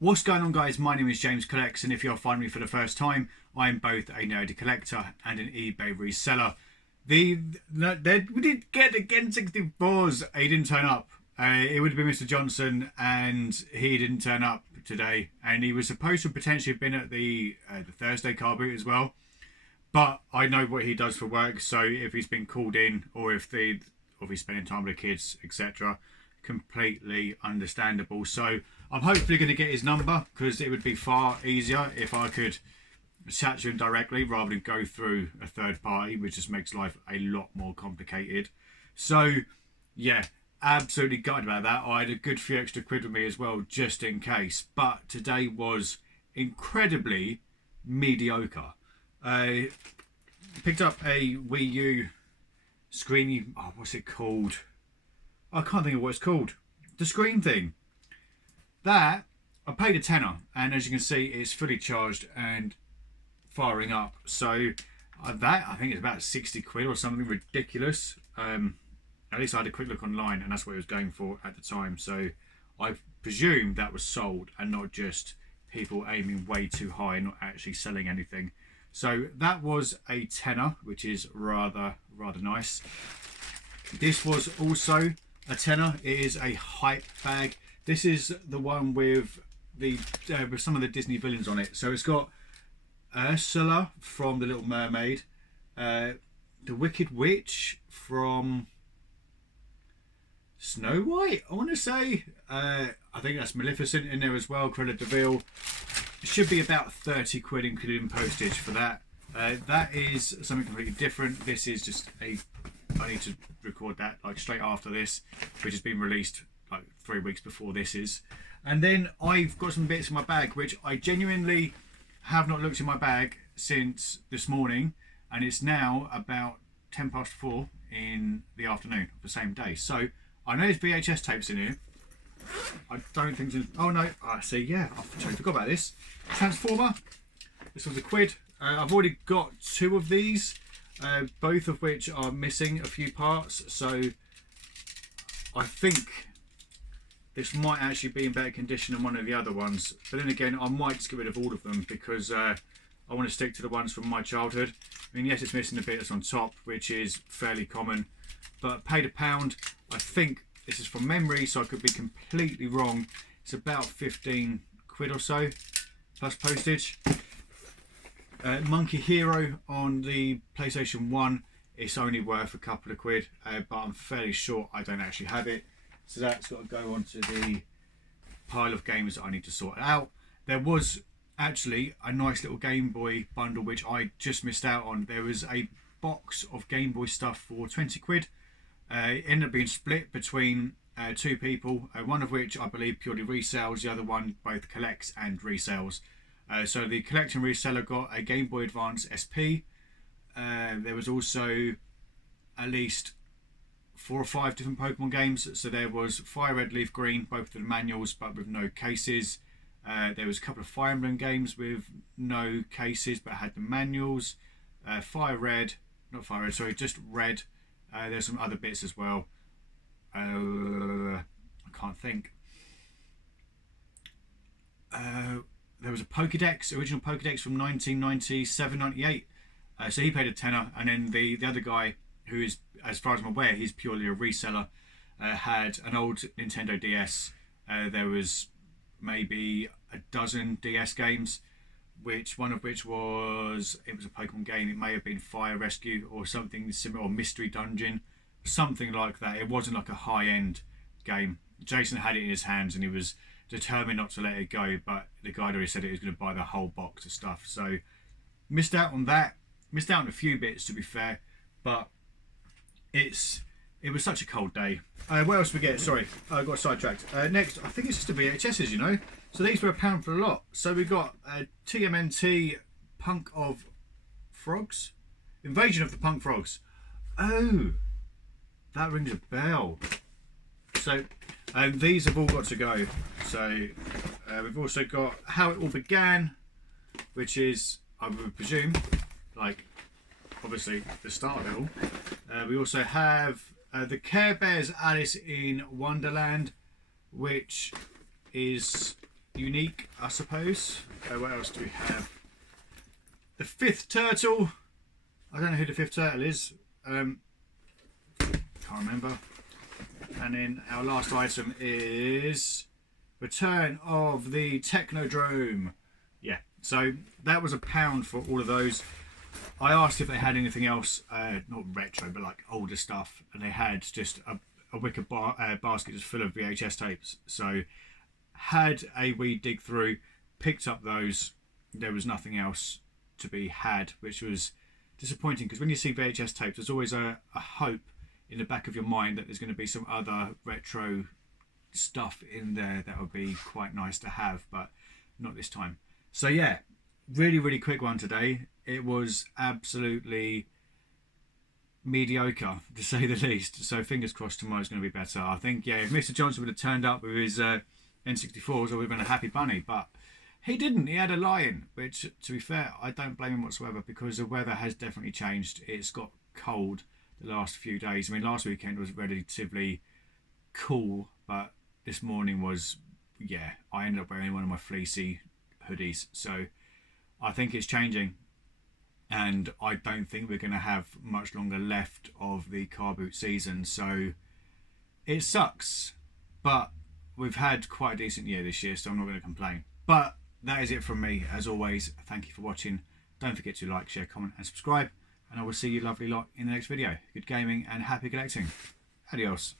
What's going on, guys? My name is James Collects, and if you're finding me for the first time, I'm both a nerdy collector and an eBay reseller. We did get again 64s. He didn't turn up. It would have been Mr. Johnson, and he didn't turn up today. And he was supposed to potentially have been at the Thursday Carboot as well. But I know what he does for work, so if he's been called in or if he's spending time with the kids, etc., completely understandable. So I'm hopefully going to get his number, because it would be far easier if I could chat to him directly rather than go through a third party, which just makes life a lot more complicated. So yeah, absolutely gutted about that. I had a good few extra quid with me as well, just in case. But today was incredibly mediocre. I picked up a Wii U screen. Oh, what's it called? I can't think of what it's called. The screen thing. That, I paid a tenner, and as you can see, it's fully charged and firing up. So that, I think it's about 60 quid or something ridiculous. At least I had a quick look online, and that's what it was going for at the time. So I presume that was sold and not just people aiming way too high and not actually selling anything. So that was a tenner, which is rather nice. This was also a tenner. It is a hype bag. This is the one with the with some of the Disney villains on it. So it's got Ursula from The Little Mermaid, the Wicked Witch from Snow White, I want to say. I think that's Maleficent in there as well, Cruella de Vil. It should be about 30 quid including postage for that. That is something completely different. This is just I need to record that like straight after this, which has been released like 3 weeks before this is. And then I've got some bits in my bag which I genuinely have not looked in my bag since this morning, and it's now about 4:10 in the afternoon of the same day. So I know there's VHS tapes in here. I don't think there's... Oh no, I see, yeah, I totally forgot about this. Transformer. This was a quid. I've already got 2 of these, both of which are missing a few parts. So I think this might actually be in better condition than one of the other ones. But then again, I might just get rid of all of them, because I want to stick to the ones from my childhood. I mean, yes, it's missing the bit that's on top, which is fairly common. But paid £1. I think this is from memory, so I could be completely wrong. It's about 15 quid or so, plus postage. Monkey Hero on the PlayStation 1, it's only worth a couple of quid, but I'm fairly sure I don't actually have it. So that's got to go onto the pile of games that I need to sort out. There was actually a nice little Game Boy bundle which I just missed out on. There was a box of Game Boy stuff for 20 quid. It ended up being split between 2 people, one of which I believe purely resells, the other one both collects and resells. So the collecting reseller got a Game Boy Advance SP. There was also at least 4 or 5 different Pokemon games. So there was Fire Red, Leaf Green, both of the manuals but with no cases. There was a couple of Fire Emblem games with no cases but had the manuals. Fire Red, not Fire Red, sorry, just Red. There's some other bits as well. I can't think. There was a Pokédex, original Pokédex from 1997-98. So he paid a tenner, and then the other guy, who is, as far as I'm aware, he's purely a reseller, had an old Nintendo DS. There was maybe a dozen DS games, one of which was a Pokemon game. It may have been Fire Rescue or something similar, or Mystery Dungeon, something like that. It wasn't like a high-end game. Jason had it in his hands and he was determined not to let it go, but the guy already said he was going to buy the whole box of stuff. So missed out on that. Missed out on a few bits, to be fair, but it was such a cold day. What else did we get? Sorry, I got sidetracked. Next, I think it's just the VHSs, you know. So these were £1 for a lot. So we got TMNT Punk of Frogs, Invasion of the Punk Frogs. Oh, that rings a bell. So these have all got to go. So we've also got How It All Began, which is, I would presume, like obviously the start of it all. We also have the Care Bears Alice in Wonderland, which is unique, I suppose. What else do we have? The fifth turtle. I don't know who the fifth turtle is. Can't remember. And then our last item is return of the Technodrome. Yeah, so that was £1 for all of those. I asked if they had anything else, not retro, but like older stuff, and they had just a wicker basket just full of VHS tapes. So had a wee dig through, picked up those. There was nothing else to be had, which was disappointing, because when you see VHS tapes, there's always a hope in the back of your mind that there's going to be some other retro stuff in there that would be quite nice to have, but not this time. So yeah, really quick one today. It was absolutely mediocre, to say the least. So fingers crossed tomorrow's going to be better. I think, yeah, if Mr. Johnson would have turned up with his N64s, I would have been a happy bunny, but he didn't. He had a lion, which, to be fair, I don't blame him whatsoever, because the weather has definitely changed. It's got cold the last few days. I mean, last weekend was relatively cool, but this morning was, yeah, I ended up wearing one of my fleecy hoodies. So I think it's changing, and I don't think we're going to have much longer left of the Carboot season. So it sucks, but we've had quite a decent year this year, so I'm not going to complain. But that is it from me. As always, thank you for watching. Don't forget to like, share, comment and subscribe, and I will see you lovely lot in the next video. Good gaming and happy collecting. Adios.